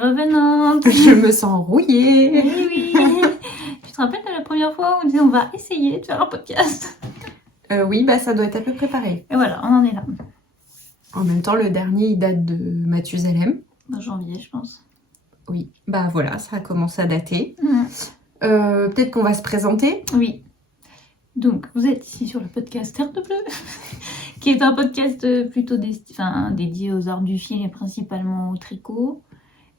revenante. Je me sens rouillée. Oui. Tu te rappelles de la première fois où on disait on va essayer de faire un podcast? Oui, bah ça doit être à peu près pareil. Et voilà, on en est là. En même temps, le dernier, il date de Mathusalem. En janvier, je pense. Oui, bah voilà, ça a commencé à dater. Mmh. Peut-être qu'on va se présenter. Oui. Donc, vous êtes ici sur le podcast Terre de Bleu, qui est un podcast plutôt dédié aux arts du fil et principalement au tricot.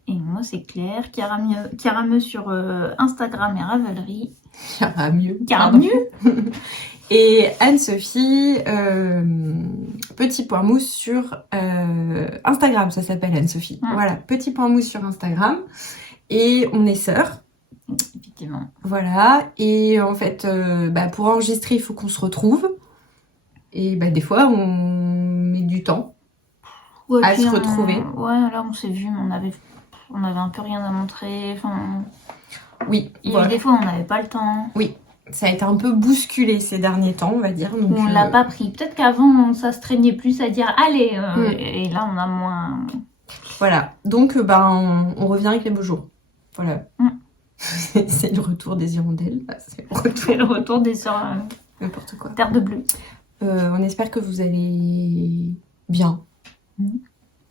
Et moi, c'est Claire, Chiarameux sur Instagram et Ravelry. Chiarameux. Et Anne-Sophie, petit point mousse sur Instagram, ça s'appelle Anne-Sophie. Ah. Voilà, petit point mousse sur Instagram. Et on est sœurs. Effectivement. Voilà, et en fait, pour enregistrer, il faut qu'on se retrouve. Et des fois, on met du temps à se retrouver. Ouais, alors on s'est vu, mais on avait un peu rien à montrer. Enfin, oui, il y a eu des fois, on n'avait pas le temps. Oui, ça a été un peu bousculé ces derniers temps, on va dire. Donc, on l'a pas pris. Peut-être qu'avant, ça se traînait plus à dire allez, et là, on a moins. Voilà, donc on revient avec les beaux jours. Voilà. C'est le retour des hirondelles. C'est le retour des sœurs. N'importe quoi. Terre de Bleu. On espère que vous allez bien.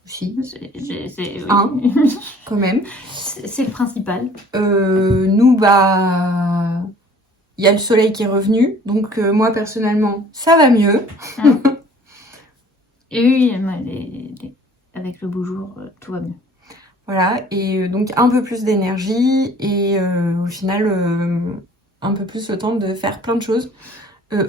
Si. Oui. Quand même. C'est le principal. Nous, il y a le soleil qui est revenu. Donc, moi, personnellement, ça va mieux. Et oui, avec le beau jour, tout va mieux. Voilà, et donc un peu plus d'énergie et au final un peu plus le temps de faire plein de choses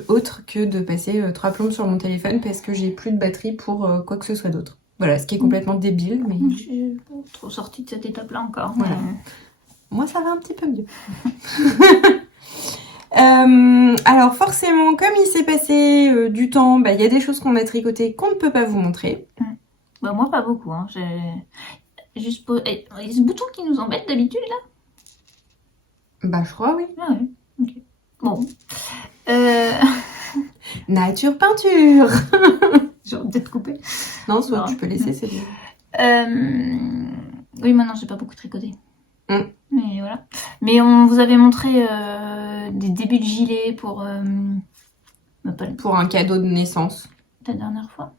autres que de passer 3 plombes sur mon téléphone parce que j'ai plus de batterie pour quoi que ce soit d'autre. Voilà, ce qui est complètement débile, mais... Je suis pas trop sortie de cette étape-là encore. Voilà. Moi, ça va un petit peu mieux. Alors forcément, comme il s'est passé du temps, il y a des choses qu'on a tricotées qu'on ne peut pas vous montrer. Moi, pas beaucoup. Hein. Juste pour... Et ce bouton qui nous embête d'habitude là? Je crois, oui. Ah oui, ok. Bon. Nature peinture. J'aurais peut-être coupé. Non, soit tu peux laisser, c'est bien. Oui, maintenant j'ai pas beaucoup tricoté. Mais voilà. Mais on vous avait montré des débuts de gilet pour... pour un cadeau de naissance. La dernière fois?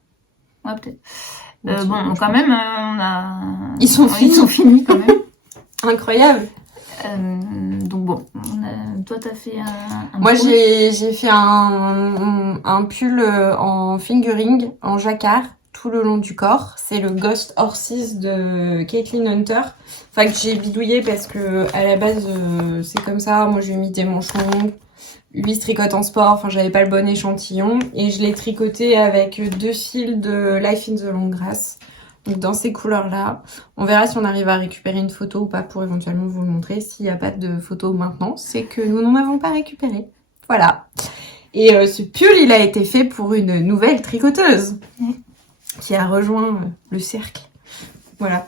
Ouais, peut-être. Quand même, on a... Ils sont finis quand même. Incroyable. Donc bon, toi t'as fait un Moi pull. j'ai fait un pull en fingering, en jacquard, tout le long du corps. C'est le Ghost Horses de Caitlin Hunter. Enfin que j'ai bidouillé parce que à la base c'est comme ça. Moi j'ai mis des manches longues. Lui se tricote en sport, enfin j'avais pas le bon échantillon. Et je l'ai tricoté avec 2 fils de Life in the Long Grass. Donc dans ces couleurs-là, on verra si on arrive à récupérer une photo ou pas pour éventuellement vous le montrer. S'il n'y a pas de photo maintenant, c'est que nous n'en avons pas récupéré. Voilà. Et ce pull, il a été fait pour une nouvelle tricoteuse qui a rejoint le cercle. Voilà.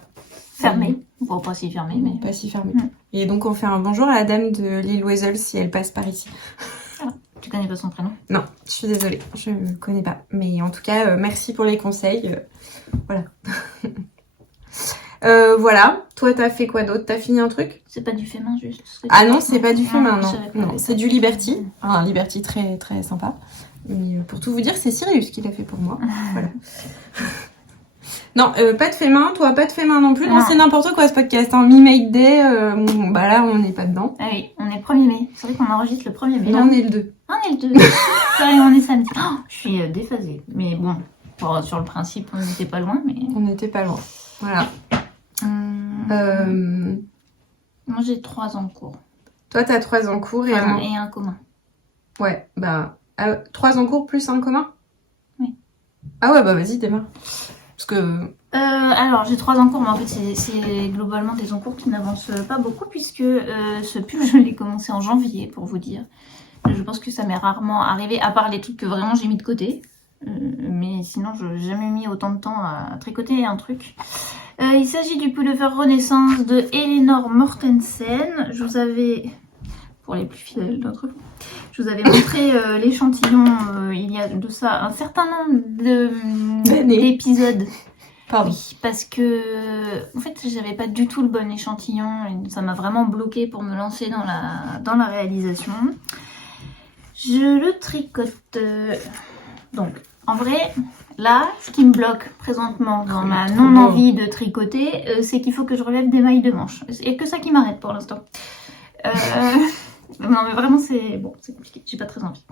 Fermé. Bon, pas si fermé, mais... Pas si fermé. Et donc on fait un bonjour à la dame de l'île Oisel si elle passe par ici. Tu connais pas son prénom? Non, je suis désolée, je ne connais pas. Mais en tout cas, merci pour les conseils. Voilà. Voilà. Toi, t'as fait quoi d'autre? T'as fini un truc? C'est pas du fait main, juste. Ah non, c'est pas du fait main, non. Non, C'est du Liberty. Un Liberty très très sympa. Mais pour tout vous dire, c'est Sirius qui l'a fait pour moi. Voilà. Non, pas de fait main. Toi, pas de fait main non plus. Non, c'est n'importe quoi ce podcast. Me-Make Day, là, on n'est pas dedans. Ah oui, on est 1er mai. C'est vrai qu'on enregistre le 1er mai. Non, on est le 2. On est le 2. C'est vrai, on est samedi. Oh, je suis déphasée. Mais bon, sur le principe, on n'était pas loin. Mais... On n'était pas loin. Voilà. Moi, j'ai 3 en cours. Toi, t'as 3 en cours et un commun. Ouais, 3 en cours plus un commun? Oui. Ah ouais, vas-y, démarre. Parce que... alors, j'ai 3 en cours, mais en fait, c'est globalement des encours qui n'avancent pas beaucoup, puisque ce pull, je l'ai commencé en janvier, pour vous dire. Je pense que ça m'est rarement arrivé, à part les trucs que vraiment j'ai mis de côté. Mais sinon, je n'ai jamais mis autant de temps à tricoter un truc. Il s'agit du pullover Renaissance de Elinor Mortensen. Je vous avais, pour les plus fidèles d'entre vous, je vous avais montré l'échantillon il y a de ça un certain nombre d'épisodes Pardon. Oui, parce que en fait, j'avais pas du tout le bon échantillon et ça m'a vraiment bloqué pour me lancer dans la réalisation. Je le tricote. Donc, en vrai, là, ce qui me bloque présentement dans ma non-envie de tricoter, c'est qu'il faut que je relève des mailles de manches. Et que ça qui m'arrête pour l'instant. Non, mais vraiment, c'est bon, c'est compliqué. J'ai pas très envie.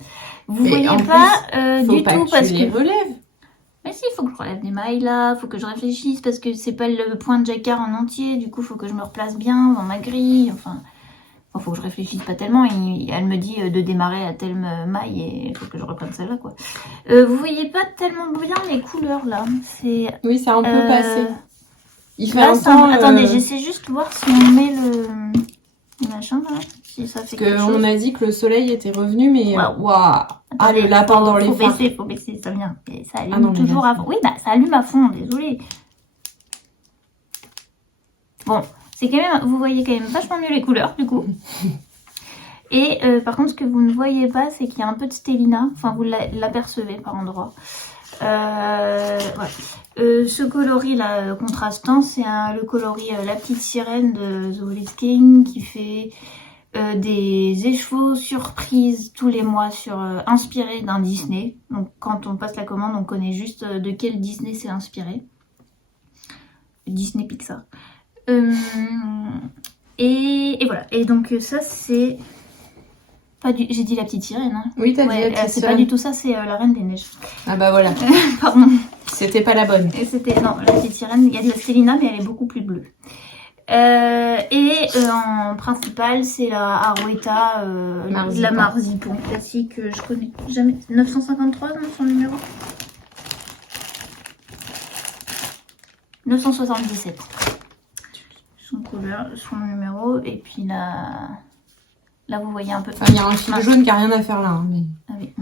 Vous voyez pas du tout parce que. Tu les relèves. Mais si, il faut que je relève des mailles là, faut que je réfléchisse parce que c'est pas le point de jacquard en entier, du coup, faut que je me replace bien dans ma grille. Enfin, faut que je réfléchisse pas tellement. Et elle me dit de démarrer à telle maille et il faut que je reprenne celle-là, quoi. Vous voyez pas tellement bien les couleurs là. C'est. Oui, c'est un peu passé. Il fait Là, un temps. attendez, j'essaie juste de voir si on met le machin là. Si ça fait quelque Parce chose. qu'on a dit que le soleil était revenu, mais Waouh. Ah, le lapin dans les phares. Faut baisser, ça vient. Et ça allume non, toujours à fond. Oui, bah ça allume à fond, désolé. Bon, c'est quand même, vous voyez quand même vachement mieux les couleurs du coup. Et par contre, ce que vous ne voyez pas, c'est qu'il y a un peu de stélina. Enfin, vous l'apercevez par endroits. Ouais. Ce coloris là contrastant, c'est le coloris La Petite Sirène de The Olive King qui fait des écheveaux surprises tous les mois inspirés d'un Disney. Donc quand on passe la commande, on connaît juste de quel Disney c'est inspiré. Disney Pixar. Et voilà. Et donc ça c'est pas du. J'ai dit La Petite Sirène. Hein. Oui, t'as dit La Petite C'est Sirène. pas du tout ça, c'est La Reine des Neiges. Ah bah voilà. Pardon. C'était pas la bonne. Et c'était non, La Petite Sirène. Il y a de la stélina, mais elle est beaucoup plus bleue. En principal, c'est la Arouetta, la Marzipan classique, je connais jamais. 953 dans son numéro 977. Son numéro, et puis là vous voyez un peu. Il y a un fil jaune qui a rien à faire là. Hein, mais... Ah oui.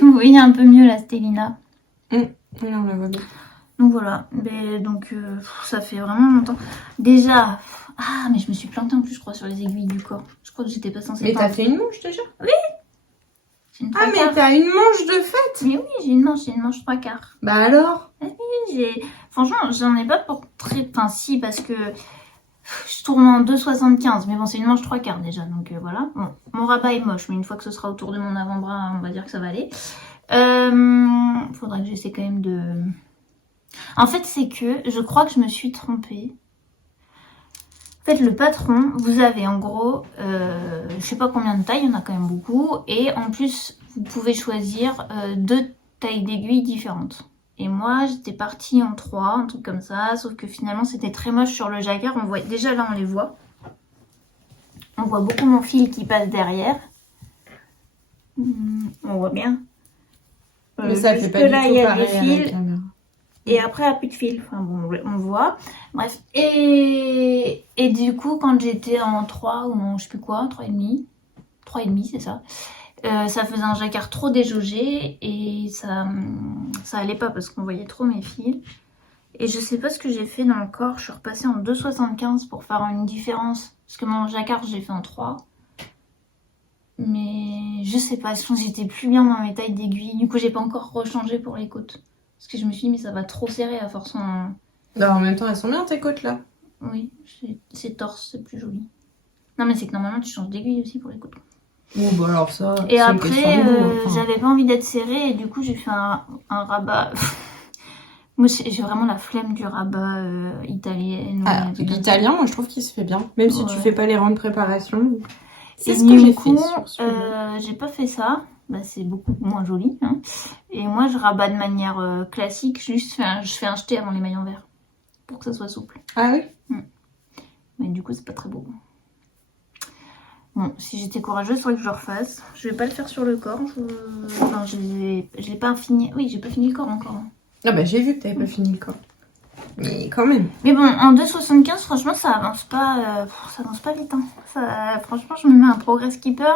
Vous voyez un peu mieux la stélina. Là, on la voit bien. Donc voilà, donc ça fait vraiment longtemps. Déjà, mais je me suis plantée en plus, je crois, sur les aiguilles du corps. Je crois que j'étais pas censée. Mais t'as fait une manche déjà? Oui. Ah, mais t'as une manche de fête? Mais oui, j'ai une manche 3/4. Bah alors? Oui, franchement, j'en ai pas pour très. Enfin, si, parce que je tourne en 2,75, mais bon, c'est une manche 3/4 déjà, donc voilà. Bon, mon rabat est moche, mais une fois que ce sera autour de mon avant-bras, on va dire que ça va aller. Faudra que j'essaie quand même de. En fait, c'est que je crois que je me suis trompée. En fait, le patron, vous avez en gros, je sais pas combien de tailles, il y en a quand même beaucoup. Et en plus, vous pouvez choisir 2 tailles d'aiguilles différentes. Et moi, j'étais partie en 3, un truc comme ça. Sauf que finalement, c'était très moche sur le jacquard. On voit, déjà là, on les voit. On voit beaucoup mon fil qui passe derrière. On voit bien. Mais ça fait pas du là, tout il y a pareil des avec fils. la caméra. Et après, il n'y a plus de fil. Enfin bon, on voit. Bref. Et du coup, quand j'étais en 3 ou en je sais plus quoi, 3,5. 3,5, c'est ça. Ça faisait un jacquard trop déjaugé et ça allait pas parce qu'on voyait trop mes fils. Et je sais pas ce que j'ai fait dans le corps. Je suis repassée en 2,75 pour faire une différence. Parce que mon jacquard, j'ai fait en 3. Mais je sais pas, je pense que j'étais plus bien dans mes tailles d'aiguille. Du coup, j'ai pas encore rechangé pour les côtes. Parce que je me suis dit, mais ça va trop serrer à force en... Bah, en même temps, elles sont bien tes côtes là. Oui, c'est torse, c'est plus joli. Non, mais c'est que normalement, tu changes d'aiguille aussi pour les côtes. Bon, bah alors ça. Et après, j'avais pas envie d'être serrée et du coup, j'ai fait un rabat. Moi, j'ai vraiment la flemme du rabat italien. L'italien, moi, je trouve qu'il se fait bien. Même si tu fais pas les rangs de préparation. C'est ce que j'ai fait. J'ai pas fait ça. Bah, c'est beaucoup moins joli. Hein. Et moi, je rabats de manière classique. Juste, je fais un jeté avant les mailles en vert. Pour que ça soit souple. Ah oui? Mais du coup, c'est pas très beau. Bon, si j'étais courageuse, il faudrait que je le refasse. Je vais pas le faire sur le corps. Non, je l'ai pas fini. Oui, j'ai pas fini le corps encore. Ah bah, j'ai vu que t'avais pas fini le corps. Mais quand même. Mais bon, en 2,75, franchement, ça avance pas vite. Hein. Franchement, je me mets un progress keeper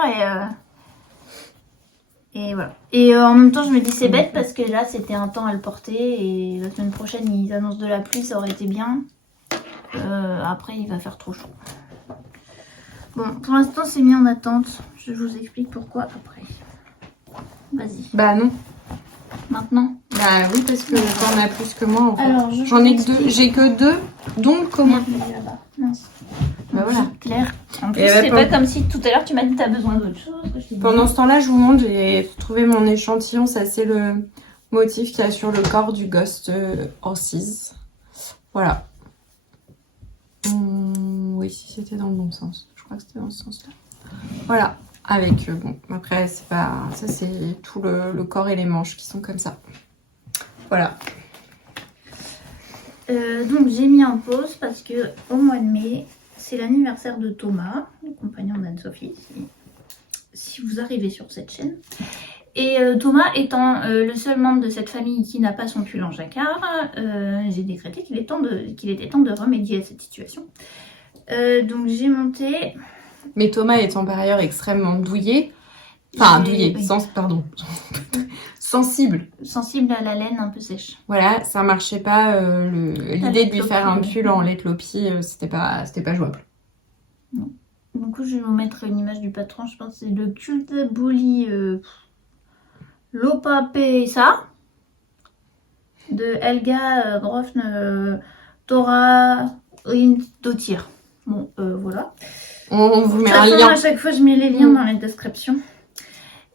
et voilà. Et en même temps, je me dis c'est bête parce que là, c'était un temps à le porter et la semaine prochaine, ils annoncent de la pluie, ça aurait été bien. Après, il va faire trop chaud. Bon, pour l'instant, c'est mis en attente. Je vous explique pourquoi après. Vas-y. Bah non. Maintenant. Bah oui, parce que t'en as plus que moi en fait. Alors, J'en ai que 2. J'ai que 2, dont le commun. Là-bas. Mince. Bah voilà. Claire. En plus, Et c'est bah, pas comme si tout à l'heure tu m'as dit que t'as besoin d'autre chose. Pendant ce temps-là, je vous montre, j'ai trouvé mon échantillon. Ça, c'est le motif qu'il y a sur le corps du Ghost Horses. Voilà. Oui, si c'était dans le bon sens. Je crois que c'était dans ce sens-là. Voilà. Avec, bon, après, c'est pas... Ça, c'est tout le corps et les manches qui sont comme ça. Voilà. Donc, j'ai mis en pause parce que au mois de mai, c'est l'anniversaire de Thomas, le compagnon d'Anne-Sophie, si vous arrivez sur cette chaîne. Et Thomas étant le seul membre de cette famille qui n'a pas son pull en jacquard, j'ai décrété qu'il était temps de remédier à cette situation. Donc j'ai monté... Mais Thomas étant par ailleurs extrêmement douillet, enfin douillet, oui. pardon, sensible. Sensible à la laine un peu sèche. Voilà, ça marchait pas, l'idée de lui faire un pull en lait Lopi, c'était pas jouable. Non. Du coup, je vais vous mettre une image du patron, je pense que c'est le Culte Bully Lopapesa de Helga Grofn Tora Rindotir. Bon, voilà. On vous met un façon, lien. à chaque fois, je mets les liens dans les descriptions.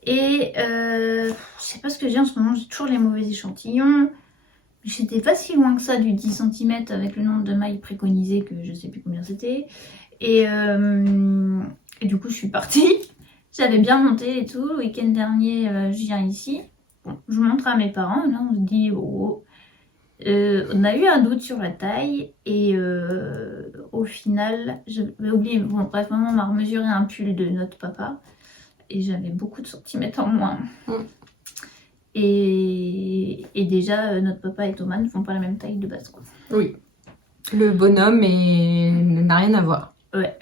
Et je sais pas ce que j'ai en ce moment, j'ai toujours les mauvais échantillons. J'étais pas si loin que ça du 10 cm avec le nombre de mailles préconisées que je sais plus combien c'était. Et du coup, je suis partie. J'avais bien monté et tout. Le week-end dernier, je viens ici. Bon, je vous montre à mes parents. Là, on se dit, oh. On a eu un doute sur la taille. Et au final, j'avais oublié. Bon, bref, maman m'a remesuré un pull de notre papa. Et j'avais beaucoup de centimètres en moins. Et déjà, notre papa et Thomas ne font pas la même taille de base, quoi. Oui. Le bonhomme n'a rien à voir. Ouais.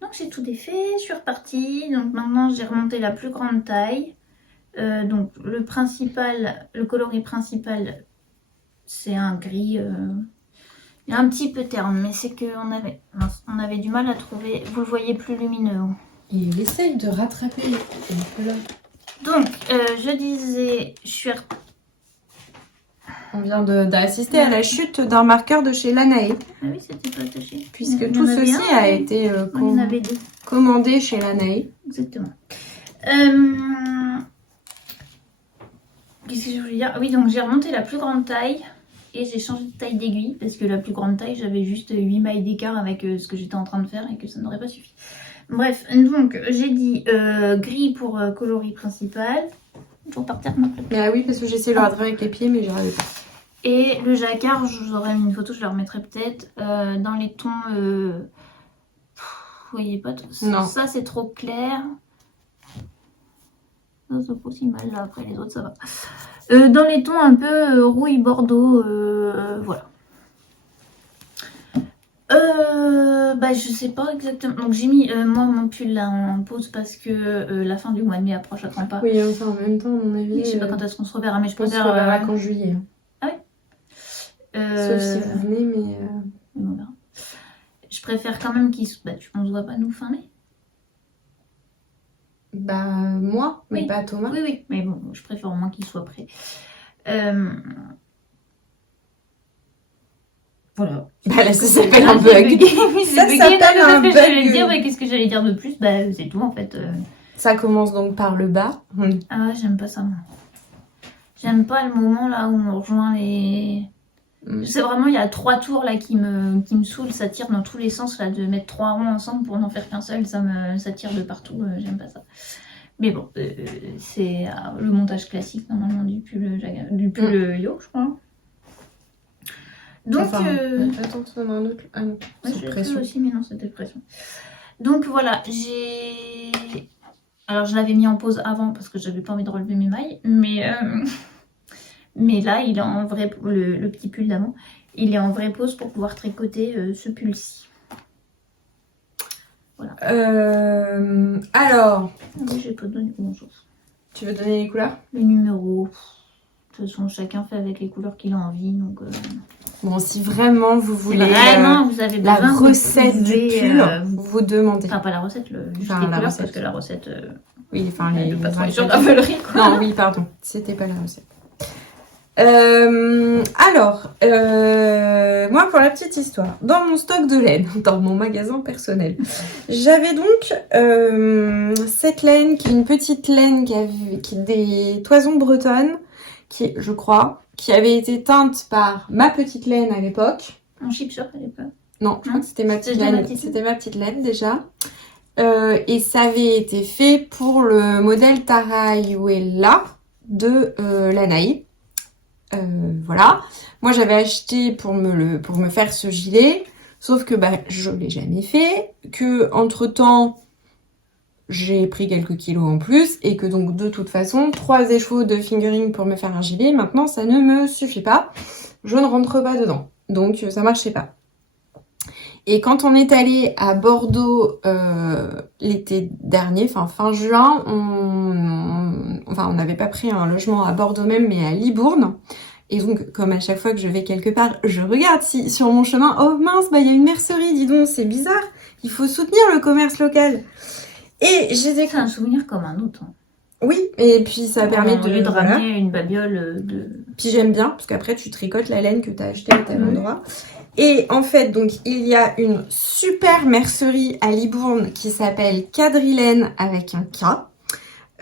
Donc j'ai tout défait, je suis repartie. Donc maintenant j'ai remonté la plus grande taille. Donc le coloris principal, c'est un gris. Il est un petit peu terne, mais c'est qu'on avait du mal à trouver. Vous le voyez plus lumineux. Il essaye de rattraper. Donc je disais, On vient d'assister à la chute d'un marqueur de chez Lanae. Ah oui, c'était pas attaché. Puisque tout ceci a été commandé chez Lanae. Exactement. Qu'est-ce que je voulais dire? Oui, donc j'ai remonté la plus grande taille et j'ai changé de taille d'aiguille parce que la plus grande taille, j'avais juste 8 mailles d'écart avec ce que j'étais en train de faire et que ça n'aurait pas suffi. Bref, donc j'ai dit gris pour coloris principal. Toujours par terre, non? Ah oui, parce que j'essaie de le rattraper avec les pieds, mais j'y arrive pas. Et le jacquard, je vous aurais mis une photo, je la remettrai peut-être dans les tons. Vous voyez pas tout ça. Non. Ça, c'est trop clair. Ça, c'est pas si mal là. Après, les autres, ça va. Dans les tons un peu rouille bordeaux, voilà. Bah, je sais pas exactement. Donc, j'ai mis moi mon pull là en pause parce que la fin du mois de mai approche, j'attends pas. Oui, enfin, en même temps, à mon avis. Je sais pas quand est-ce qu'on se reverra, mais je On se préfère. reverra qu'en juillet. Ah oui. Sauf si vous venez, mais. On verra. Je préfère quand même qu'ils. Bah, on se voit pas nous fin mai. Bah, moi, mais oui. pas Thomas. Oui, oui, mais bon, je préfère au moins qu'il soit prêt. Voilà. Bah là, ça s'appelle un bug. Ça s'appelle un bug. J'allais dire, mais qu'est-ce que j'allais dire de plus? Bah, c'est tout en fait. Ça commence donc par le bas. Ah, j'aime pas ça, moi. J'aime pas le moment là où on rejoint les. C'est vraiment, il y a 3 tours là qui me saoulent, ça tire dans tous les sens là, de mettre 3 ronds ensemble pour n'en faire qu'un seul, ça tire de partout, j'aime pas ça. Mais bon, c'est le montage classique normalement du pull yo, je crois. Donc, enfin, attends, tu en as un autre. Ah non, c'est pression. Aussi, mais non, c'était pression. Donc voilà, alors je l'avais mis en pause avant parce que j'avais pas envie de relever mes mailles, mais là, il est en vrai, le petit pull d'amont, il est en vraie pause pour pouvoir tricoter ce pull-ci. Voilà. Alors. Oui, j'ai pas donné grand-chose. Tu veux donner les couleurs? Les numéros. De toute façon, chacun fait avec les couleurs qu'il a envie. Donc, bon, si vraiment vous voulez vous avez la recette du pull, vous demandez. Enfin, pas la recette, juste enfin, les couleurs, recette. parce que la recette... oui, enfin, les pas trop sur la veulerie, quoi. Non, oui, pardon. C'était pas la recette. Moi, pour la petite histoire, dans mon stock de laine, dans mon magasin personnel, j'avais donc cette laine qui est une petite laine qui est des toisons bretonnes, qui, je crois, qui avait été teinte par ma petite laine à l'époque. En chipshop à l'époque. Non, je crois que c'était ma petite laine. C'était ma petite laine déjà. Et ça avait été fait pour le modèle Tarayuela de Lanai. Voilà. Moi, j'avais acheté pour me faire ce gilet, sauf que je l'ai jamais fait, que entre-temps, j'ai pris quelques kilos en plus, et que donc, de toute façon, 3 échevaux de fingering pour me faire un gilet, maintenant, ça ne me suffit pas. Je ne rentre pas dedans. Donc, ça marchait pas. Et quand on est allé à Bordeaux l'été dernier, fin juin, on n'avait pas pris un logement à Bordeaux même, mais à Libourne. Et donc, comme à chaque fois que je vais quelque part, je regarde si sur mon chemin, oh mince, il y a une mercerie, dis donc, c'est bizarre. Il faut soutenir le commerce local. Et j'ai C'est un souvenir comme un autre. Hein. Oui, et puis ça permet de ramener une babiole de... Puis j'aime bien, parce qu'après tu tricotes la laine que tu as achetée à tel endroit. Et en fait, donc, il y a une super mercerie à Libourne qui s'appelle Quadrilaine avec un K.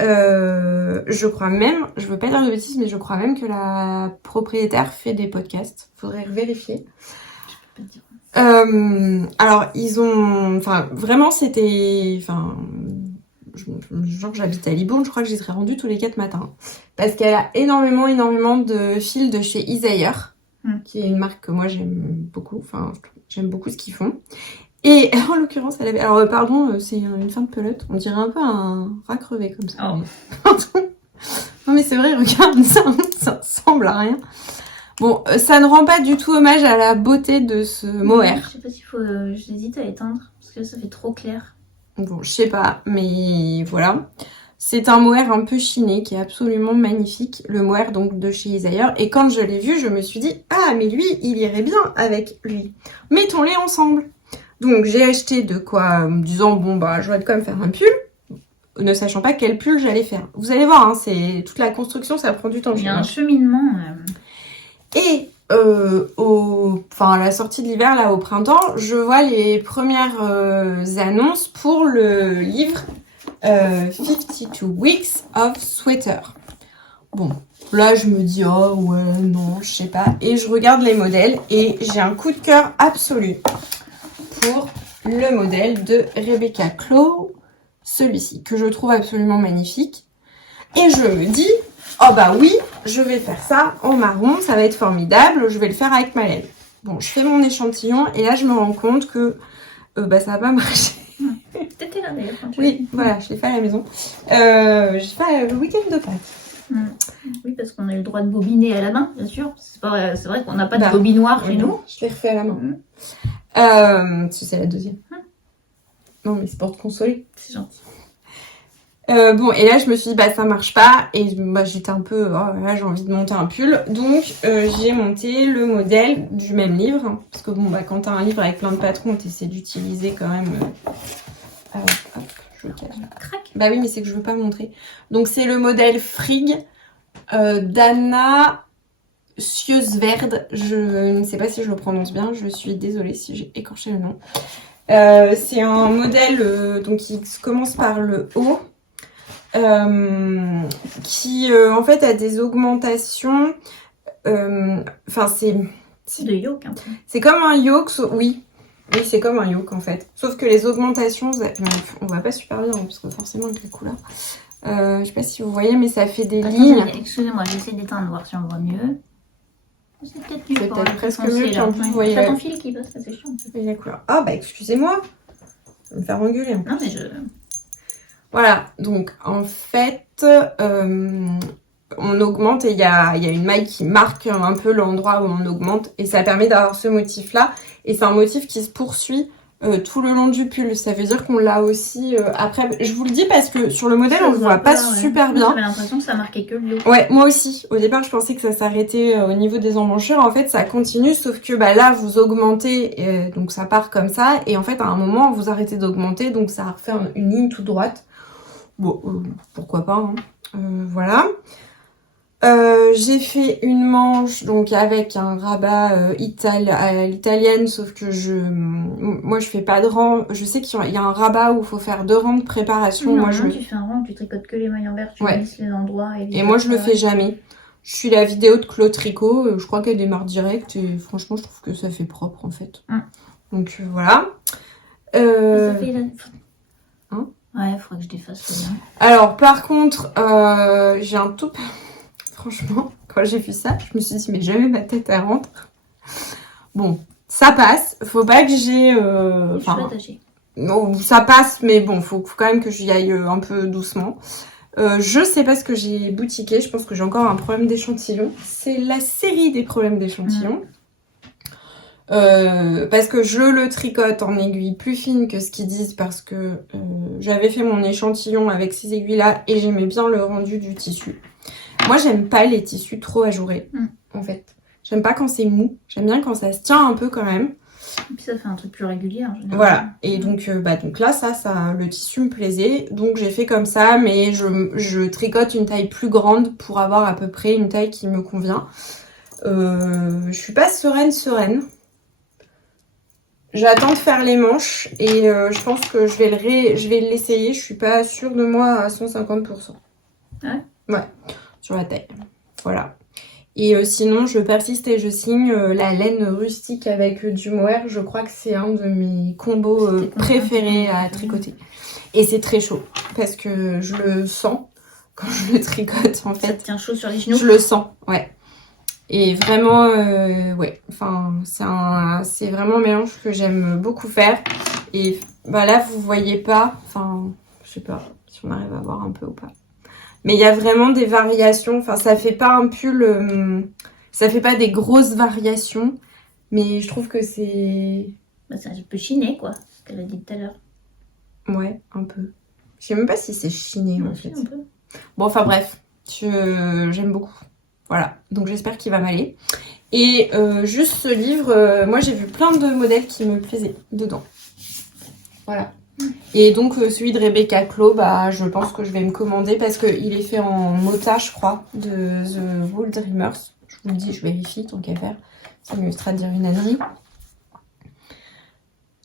Je crois même, je veux pas dire de bêtises, mais je crois même que la propriétaire fait des podcasts. Faudrait vérifier. Je peux pas te dire. Alors, ils ont... Enfin, vraiment, c'était... Enfin... Genre j'habite à Libourne, je crois que j'y serais rendue tous les 4 matins. Parce qu'elle a énormément de fils de chez Isayer, qui est une marque que moi j'aime beaucoup. Enfin, j'aime beaucoup ce qu'ils font. Et en l'occurrence, elle avait... Alors pardon, c'est une fin de pelote. On dirait un peu un rat crevé comme ça. Oh. Pardon. Non mais c'est vrai, regarde, ça ressemble à rien. Bon, ça ne rend pas du tout hommage à la beauté de ce mohair. Je sais pas s'il faut... J'hésite à éteindre, parce que ça fait trop clair. Bon, je sais pas, mais voilà. C'est un mohair un peu chiné qui est absolument magnifique. Le mohair donc de chez Isayer. Et quand je l'ai vu, je me suis dit, ah mais lui, il irait bien avec lui. Mettons-les ensemble. Donc j'ai acheté de quoi, me disant, bon je vais quand même faire un pull. Ne sachant pas quel pull j'allais faire. Vous allez voir, hein, c'est toute la construction, ça prend du temps. Il y a un cheminement. Et à la sortie de l'hiver, là au printemps, je vois les premières annonces pour le livre 52 Weeks of Sweater. Bon, là je me dis oh ouais non, je sais pas, et je regarde les modèles et j'ai un coup de cœur absolu pour le modèle de Rebecca Clow, celui-ci que je trouve absolument magnifique, et je me dis oh bah oui, je vais faire ça en marron, ça va être formidable, je vais le faire avec ma laine. Bon, je fais mon échantillon et là je me rends compte que ça va pas marcher. T'étais là d'ailleurs quand tu Oui, voilà, je l'ai fait à la maison. J'ai fait le week-end de Pâques. Oui, parce qu'on a le droit de bobiner à la main, bien sûr. C'est vrai qu'on n'a pas de bobinoir chez nous. Je l'ai refait à la main. C'est la deuxième. Non, mais c'est pour te consoler. C'est gentil. Bon, et là je me suis dit ça marche pas, et j'étais un peu là j'ai envie de monter un pull, donc j'ai monté le modèle du même livre, hein, parce que quand t'as un livre avec plein de patrons, t'essaies d'utiliser quand même hop, je cache. Crac. Bah oui, mais c'est que je veux pas montrer. Donc c'est le modèle Frigg d'Anna Sjösvärd. Je ne sais pas si je le prononce bien, je suis désolée si j'ai écorché le nom. C'est un modèle donc qui commence par le O, qui en fait a des augmentations. C'est de yoke un peu. C'est comme un yoke, oui, c'est comme un yoke en fait. Sauf que les augmentations, on voit pas super bien, hein, parce que forcément avec les couleurs. Je sais pas si vous voyez, mais ça fait des lignes. Excusez-moi, j'essaie d'éteindre, voir si on voit mieux. C'est peut-être mieux. C'est peut-être presque mieux, puis en plus vous voyez. T'as ton fil qui passe, c'est chiant. La couleur. Ah excusez-moi, je vais me faire engueuler. Non mais Voilà, donc en fait, on augmente et il y a une maille qui marque un peu l'endroit où on augmente, et ça permet d'avoir ce motif-là. Et c'est un motif qui se poursuit tout le long du pull. Ça veut dire qu'on l'a aussi après. Je vous le dis parce que sur le modèle, on le voit pas super bien. J'avais l'impression que ça marquait que le haut. Ouais, moi aussi. Au départ, je pensais que ça s'arrêtait au niveau des emmanchures. En fait, ça continue, sauf que là, vous augmentez, donc ça part comme ça. Et en fait, à un moment, vous arrêtez d'augmenter, donc ça refait une ligne toute droite. Bon, pourquoi pas, hein. Voilà. J'ai fait une manche donc avec un rabat à l'italienne, sauf que moi je fais pas de rang. Je sais qu'il y a un rabat où il faut faire 2 rangs de préparation. Non, moi tu fais un rang, tu tricotes que les mailles envers, tu Ouais. lisses les endroits. Et moi je le fais jamais. Je suis la vidéo de Claude Tricot, je crois qu'elle démarre direct et franchement je trouve que ça fait propre en fait. Donc voilà. Ça fait Hein ouais, il faudrait que je défasse le lien. Alors par contre, j'ai un tout... Franchement, quand j'ai vu ça, je me suis dit mais jamais ma tête elle rentre. Bon, ça passe. Faut pas que j'ai... non, ça passe, mais bon, faut quand même que j'y aille un peu doucement. Je sais pas ce que j'ai boutiqué. Je pense que j'ai encore un problème d'échantillon. C'est la série des problèmes d'échantillon. Parce que je le tricote en aiguille plus fine que ce qu'ils disent parce que j'avais fait mon échantillon avec ces aiguilles-là et j'aimais bien le rendu du tissu. Moi, j'aime pas les tissus trop ajourés, en fait. J'aime pas quand c'est mou. J'aime bien quand ça se tient un peu quand même. Et puis ça fait un truc plus régulier en général. Voilà. Et donc là, ça, le tissu me plaisait. Donc j'ai fait comme ça, mais je tricote une taille plus grande pour avoir à peu près une taille qui me convient. Je suis pas sereine. J'attends de faire les manches et je pense que je vais l'essayer. Je suis pas sûre de moi à 150%. Ouais. Ouais, sur la taille. Voilà. Et sinon, je persiste et je signe la laine rustique avec du mohair. Je crois que c'est un de mes combos préférés à tricoter. Et c'est très chaud parce que je le sens quand je le tricote en fait. Ça te tient chaud sur les genoux? Je le sens, ouais. Et vraiment, ouais, enfin, c'est vraiment un mélange que j'aime beaucoup faire. Et bah là, vous voyez pas, enfin, je sais pas si on arrive à voir un peu ou pas. Mais il y a vraiment des variations, enfin, ça fait pas un pull, ça fait pas des grosses variations, mais je trouve que c'est... Bah, c'est un peu chiné, quoi, ce qu'elle a dit tout à l'heure. Ouais, un peu. Je sais même pas si c'est chiné, en fait. Un peu. Bon, enfin bref, j'aime beaucoup. Voilà, donc j'espère qu'il va m'aller. Et juste ce livre, moi j'ai vu plein de modèles qui me plaisaient dedans. Voilà. Et donc celui de Rebecca Clow, bah, je pense que je vais me commander parce qu'il est fait en mota, je crois, de The Wool Dreamers. Je vous le dis, je vérifie tant qu'à faire. Ça m'illustre à dire une ânerie.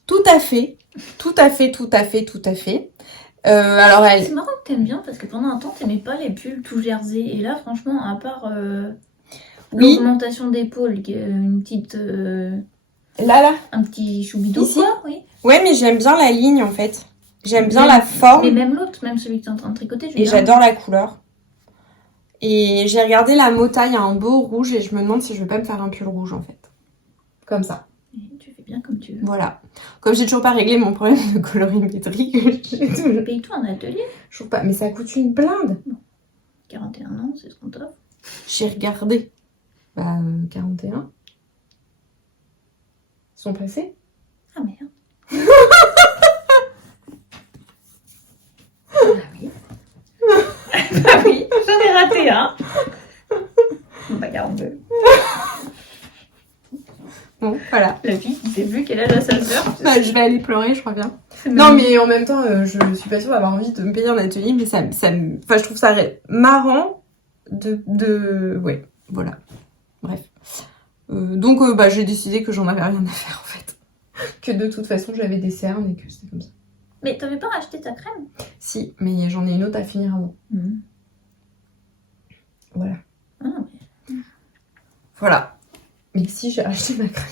Tout à fait. Alors elle... C'est marrant que t'aimes bien parce que pendant un temps t'aimais pas les pulls tout jersey et là franchement à part l'augmentation d'épaule, une petite là un petit choubidou ici, quoi, oui. Ouais, mais j'aime bien la ligne en fait. J'aime bien la forme. Mais même l'autre, même celui que t'es en train de tricoter, et j'adore la couleur. Et j'ai regardé la mota, il y a un beau rouge et je me demande si je vais pas me faire un pull rouge en fait. Comme ça. Et tu fais bien comme tu veux. Voilà. Comme j'ai toujours pas réglé mon problème de colorimétrie, Paye-toi un atelier. Je trouve pas, mais ça coûte une blinde. 41 ans, c'est ce qu'on t'offre. J'ai regardé. Bah, 41. Ils sont passés. Ah merde. Ah oui. Ah oui, j'en ai raté un. Bah 42. Bon, voilà. La fille qui sait plus quel âge a sa sœur. Bah, je vais aller pleurer, je crois bien. Non, mais en même temps, je suis pas sûre d'avoir envie de me payer un atelier, mais enfin, je trouve ça marrant ouais, voilà. Bref. Donc, bah, j'ai décidé que j'en avais rien à faire, en fait. Que de toute façon, j'avais des cernes et que c'était comme ça. Mais t'avais pas racheté ta crème? Si, mais j'en ai une autre à finir avant. Voilà. Ah, mais... Voilà. Mais si, j'ai racheté ma crème.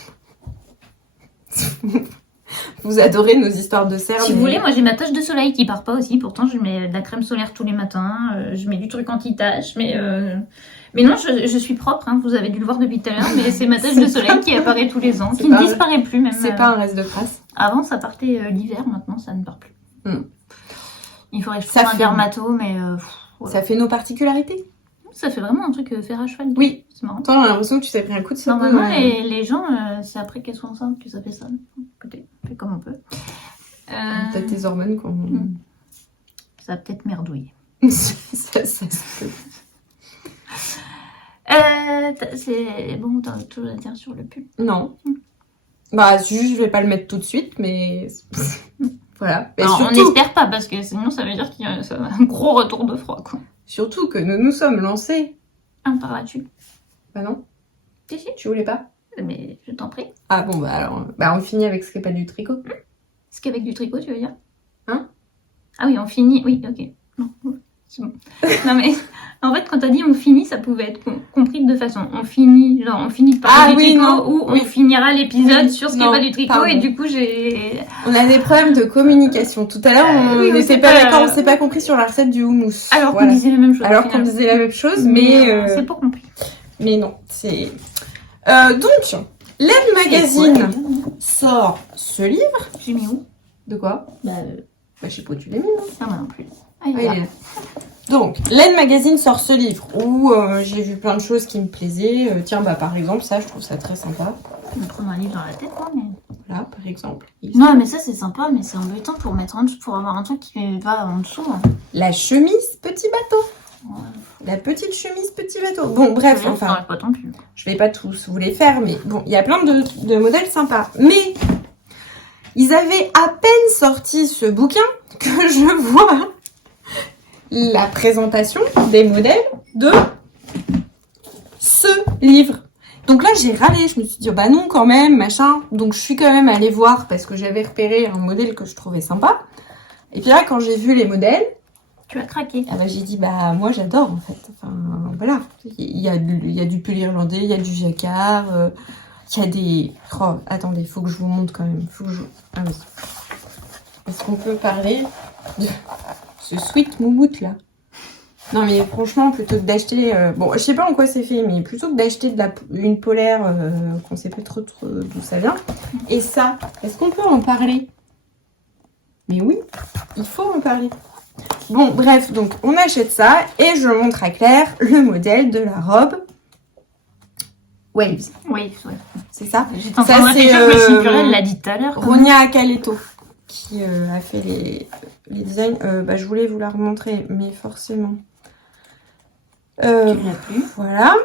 Vous adorez nos histoires de cernes. Si vous voulez, moi j'ai ma tache de soleil qui part pas aussi. Pourtant, je mets de la crème solaire tous les matins. Je mets du truc anti-tache. Mais non, je suis propre. Hein, vous avez dû le voir depuis tout à l'heure. Mais c'est ma tache de soleil qui apparaît tous les ans. Qui ne disparaît plus même. C'est pas un reste de crasse. Avant, ça partait l'hiver. Maintenant, ça ne part plus. Il faudrait que je trouve un dermato. Mais voilà. Ça fait nos particularités. Ça fait vraiment un truc fer à cheval. Oui. C'est marrant. Toi, on a l'impression que tu t'es pris un coup de sabot. Normalement, les gens, c'est après qu'elles sont enceintes que ça fait ça. Écoutez, on fait comme on peut. Peut-être tes hormones qu'on... Ça a peut-être merdouillé. ça se peut. C'est bon, t'as autre chose à dire sur le pull? Non. Bah, juste, je vais pas le mettre tout de suite, mais... voilà. Alors, surtout... On n'espère pas, parce que sinon, ça veut dire qu'il y a un gros retour de froid, quoi. Surtout que nous nous sommes lancés On part là-dessus. Bah non, Si, si. tu voulais pas? Mais je t'en prie. Ah bon, bah alors, bah on finit avec ce qui n'est pas du tricot. Ce qu'avec du tricot, tu veux dire? Hein? Ah oui, on finit. Oui, ok. Non, c'est bon. Non mais, en fait, quand t'as dit on finit, ça pouvait être compris de deux façons. On finit, genre, on finit de parler du tricot, non, ou oui. on finira l'épisode sur ce qui Non, n'est pas du tricot, pardon. et du coup, j'ai... On a des problèmes de communication. Tout à l'heure, on oui, on n'était s'est pas pas- d'accord, on s'est pas compris sur la recette du houmous. Alors Voilà. qu'on disait la même chose. Alors qu'on finalement. disait la même chose, Mais mais c'est pas compris. mais non, c'est... donc, Laine Magazine sort ce livre. J'ai mis où? De quoi? Bah, Bah, je sais pas où tu l'as mis, non? ça, moi non plus. Ah, Ah, il il est là. est là. Donc, Laine Magazine sort ce livre où j'ai vu plein de choses qui me plaisaient. Tiens, bah par exemple, ça, je trouve ça très sympa. Je me prends un livre dans la tête, quoi, mais... Là, par exemple. Non, mais ça, c'est sympa, mais c'est embêtant pour mettre pour avoir un truc qui va en dessous. Hein. La chemise petit bateau. Ouais. La petite chemise petit bateau. Bon, bref, Je enfin, pas tant plus. je vais pas tous vous les faire, mais bon, il y a plein de modèles sympas. Mais ils avaient à peine sorti ce bouquin que je vois la présentation des modèles de ce livre. Donc là, j'ai râlé, je me suis dit, oh, bah non, quand même, machin. Donc je suis quand même allée voir parce que j'avais repéré un modèle que je trouvais sympa. Et puis là, quand j'ai vu les modèles, Tu as craqué. ah bah, j'ai dit, bah moi j'adore en fait. Enfin, voilà. Il y a du pull irlandais, il y a du jacquard, il y a des... Oh, attendez, il faut que je vous montre quand même. Faut que je... Ah oui. Est-ce qu'on peut parler de ce sweet moumoute là? Non mais franchement, plutôt que d'acheter... Bon, je sais pas en quoi c'est fait, mais plutôt que d'acheter une polaire qu'on sait pas trop d'où ça vient. Et ça, est-ce qu'on peut en parler? Mais oui, il faut en parler. Bon, bref, donc on achète ça et je montre à Claire le modèle de la robe Waves. Oui, ouais. C'est ça? J'étais en Ça, train de réfléchir, c'est, mais si Purée, elle l'a dit tout à l'heure. quand même. Ronia Akaleto qui a fait les designs. Bah, je voulais vous la remontrer, mais forcément. Tu l'as plus. Voilà.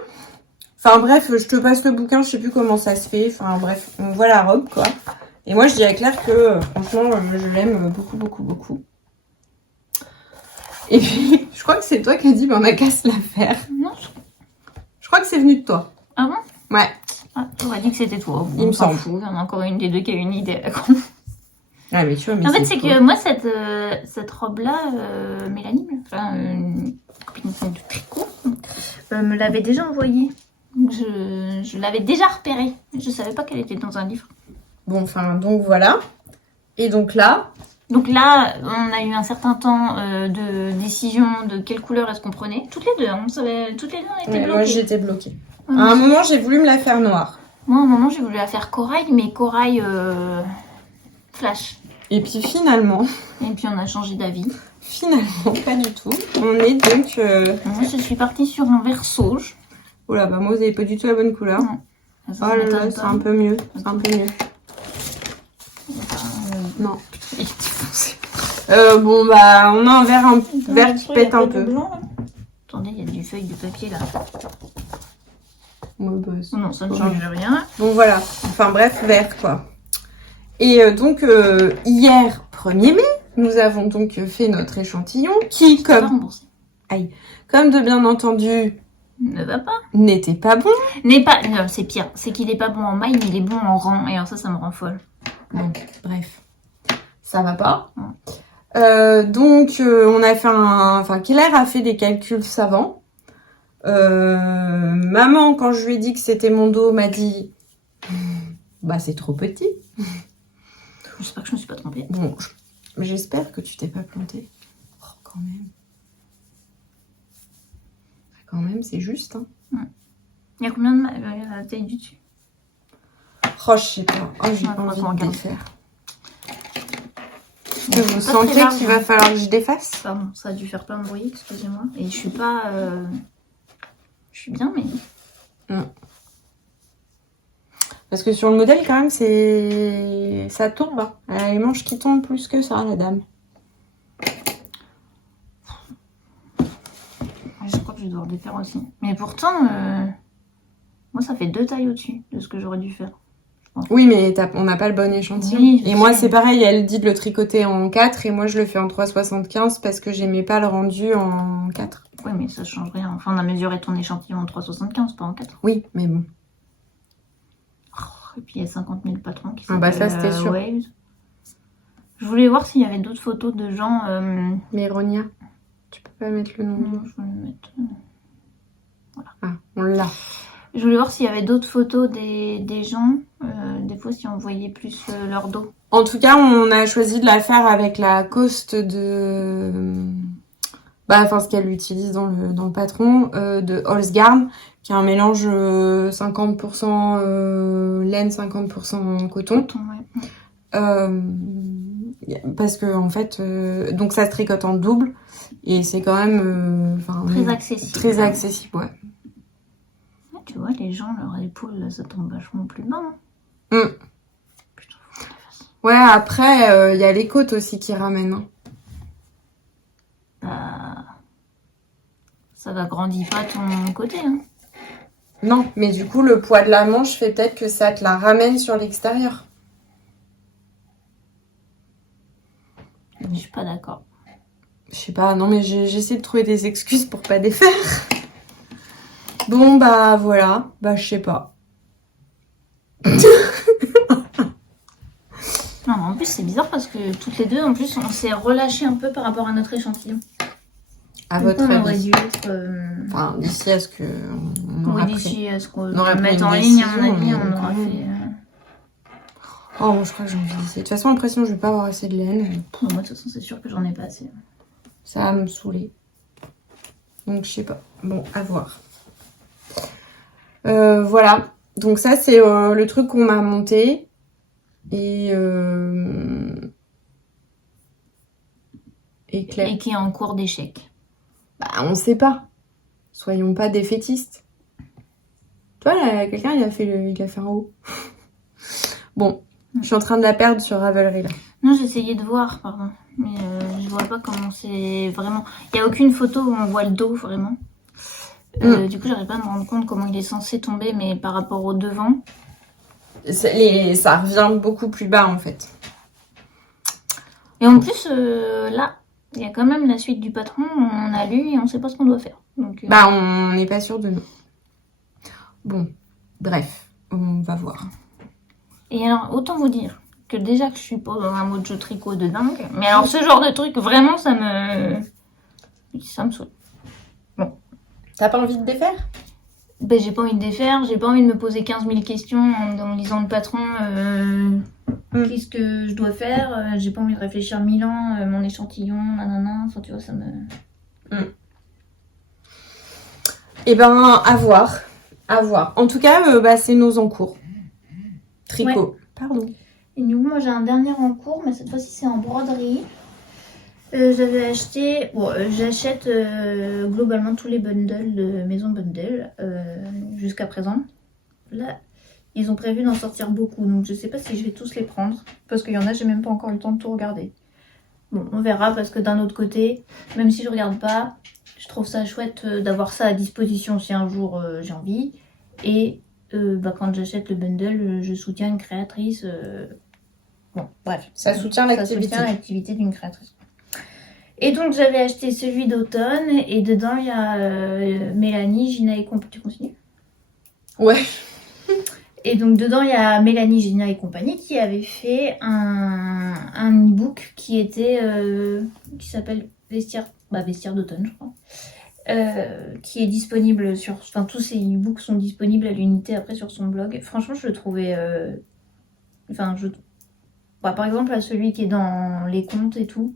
Enfin bref, je te passe le bouquin, je sais plus comment ça se fait. Enfin bref, on voit la robe quoi. Et moi je dis à Claire que franchement je l'aime beaucoup beaucoup beaucoup. Et puis je crois que c'est toi qui as dit bah on a qu'à se la faire. Non, Je crois que c'est venu de toi. Ah bon? Ouais. Ah, tu aurais dit que c'était toi. Bon, Il me on s'en semble. fout, il y en a encore une des deux qui a une idée à la con. Ah mais tu vois, mais En fait, c'est toi. que moi, cette robe-là, Mélanie, enfin, une copine de tricot, me l'avait déjà envoyée. Donc, je l'avais déjà repérée. Je savais pas qu'elle était dans un livre. Bon enfin donc voilà. Et donc là, Donc là, on a eu un certain temps de décision de quelle couleur est-ce qu'on prenait. Toutes les deux, hein, toutes les deux, on était ouais, bloquées. moi j'étais bloquée. Ouais, À un moment j'ai voulu me la faire noire. moi, à un moment, j'ai voulu la faire corail, mais corail flash. Et puis finalement, Et puis, on a changé d'avis. pas du tout. On est donc... Moi, je suis partie sur un vert sauge. Oh là, bah moi vous avez pas du tout la bonne couleur. Ça, Oh ça là m'étonne là, c'est pas. un peu mieux. C'est un peu mieux. Non. Il était foncé. Bon bah on a un verre qui pète un peu. Attendez, il y a du feuille de papier là. Ouais, bah, c'est- Non, ça ne change rien. bon voilà. Enfin bref, vert quoi. Et donc hier 1er mai, nous avons donc fait notre échantillon qui, Pas comme remboursé. de bien entendu, Ne va pas. n'était pas bon. N'est pas. Non, c'est pire. C'est qu'il est pas bon en maille, mais il est bon en rang. Et alors ça me rend folle. Bon, bref, ça va pas. Ouais. Donc on a fait enfin Claire a fait des calculs savants. Maman, quand je lui ai dit que c'était mon dos, m'a dit bah c'est trop petit. J'espère que je me suis pas trompée. Bon, j'espère que tu t'es pas plantée. Oh, quand même. Quand même, c'est juste. Hein. Il y a combien de mailles la taille du dessus? Oh, je sais pas. Oh, j'ai Ouais, pas envie faudra de qu'on défaire. Bon, Que vous c'est pas sentez très large, qu'il va hein. falloir que je défasse? Pardon, ça a dû faire plein de bruit, excusez-moi. Et je suis pas. Je suis bien, mais. Parce que sur le modèle, quand même, ça tombe. Hein. Elle a les manches qui tombent plus que ça, la dame. Je crois que je dois refaire aussi. Mais pourtant, moi, ça fait 2 tailles au-dessus de ce que j'aurais dû faire. Oui, mais on n'a pas le bon échantillon. Oui, je et moi, sais. c'est pareil, elle dit de le tricoter en 4 et moi, je le fais en 3,75 parce que j'aimais pas le rendu en 4. Oui, mais ça change rien. Enfin, on a mesuré ton échantillon en 3,75, pas en 4. Oui, mais bon. Et puis il y a 50 000 patrons qui Ah bah ça, s'appellent, c'était sûr. Waves. Je voulais voir s'il y avait d'autres photos de gens. Méronia, tu peux pas mettre le nom. Non, je vais le mettre. Ah, on l'a. Je voulais voir s'il y avait d'autres photos des gens. Des fois, si on voyait plus leur dos. En tout cas, on a choisi de la faire avec la coste de... Enfin, ce qu'elle utilise dans le patron, de Holzgarn, qui est un mélange 50% laine, 50% coton. Ouais. Parce que, en fait, donc ça se tricote en double, et c'est quand même... Très accessible. Très accessible, ouais. Tu vois, les gens, leur épaule, là, ça tombe vachement plus bas. Putain, ouais, après, il y a les côtes aussi qui ramènent. Ça n'agrandit pas ton côté. Hein. Non, mais du coup, le poids de la manche fait peut-être que ça te la ramène sur l'extérieur. Je suis pas d'accord. Je sais pas, non mais j'essaie de trouver des excuses pour pas défaire. Bon, bah voilà, bah je sais pas. Non, en plus, c'est bizarre parce que toutes les deux, en plus, on s'est relâché un peu par rapport à notre échantillon. À votre on avis. aurait dû être... Enfin, d'ici à ce que... Oui, d'ici à ce qu'on aurait le mette pris en une ligne, à mon décision, avis, mais on aura quand même. fait... Oh, bon, je crois que j'ai envie d'essayer. De toute façon, l'impression que je vais pas avoir assez de laine. Moi, de toute façon, c'est sûr que j'en ai pas assez. Ça va me saouler. Donc, je sais pas. Bon, à voir. Voilà. Donc ça, c'est le truc qu'on m'a monté. Et Claire. Et qui est en cours d'échec. Bah, on sait pas. Soyons pas défaitistes. Toi, là, quelqu'un, il a fait un haut. Bon, je suis en train de la perdre sur Ravelry, là. Non, j'essayais de voir, pardon. Mais je vois pas comment c'est vraiment... Il n'y a aucune photo où on voit le dos, vraiment. Du coup, j'arrive pas à me rendre compte comment il est censé tomber, mais par rapport au devant... Ça revient beaucoup plus bas, en fait. Et en plus, là, il y a quand même la suite du patron. On a lu et on sait pas ce qu'on doit faire. Donc, Bah, on n'est pas sûr de nous. Bon, bref, on va voir. Et alors, autant vous dire que déjà que je suis pas dans un mode jeu tricot de dingue, mais alors ce genre de truc, vraiment, ça me saoule. Bon. T'as pas envie de défaire ? Ben, j'ai pas envie de défaire, j'ai pas envie de me poser 15 000 questions en lisant le patron. Qu'est-ce que je dois faire ? J'ai pas envie de réfléchir 1000 ans, mon échantillon, nanana. Enfin, tu vois, ça me... Eh ben, à voir. À voir. En tout cas, c'est nos encours. Tricot. Ouais. Pardon. Et du coup, moi, j'ai un dernier en cours, mais cette fois-ci, c'est en broderie. J'avais acheté... Bon, j'achète globalement tous les bundles de Maison Bundle jusqu'à présent. Là, ils ont prévu d'en sortir beaucoup, donc je sais pas si je vais tous les prendre. Parce qu'il y en a, j'ai même pas encore eu le temps de tout regarder. Bon, on verra, parce que d'un autre côté, même si je regarde pas, je trouve ça chouette d'avoir ça à disposition si un jour j'ai envie. Et quand j'achète le bundle, je soutiens une créatrice. Bon, bref. Ça soutient l'activité. Ça soutient l'activité d'une créatrice. Et donc, j'avais acheté celui d'automne. Et dedans, il y a Mélanie, Gina et compagnie. Tu continues ? Ouais. Et donc, dedans, il y a Mélanie, Gina et compagnie qui avait fait un e-book qui était... qui s'appelle Vestiaire d'automne, je crois. Qui est disponible sur... Enfin, tous ces e-books sont disponibles à l'unité après sur son blog. Franchement, je le trouvais... par exemple, à celui qui est dans les contes et tout,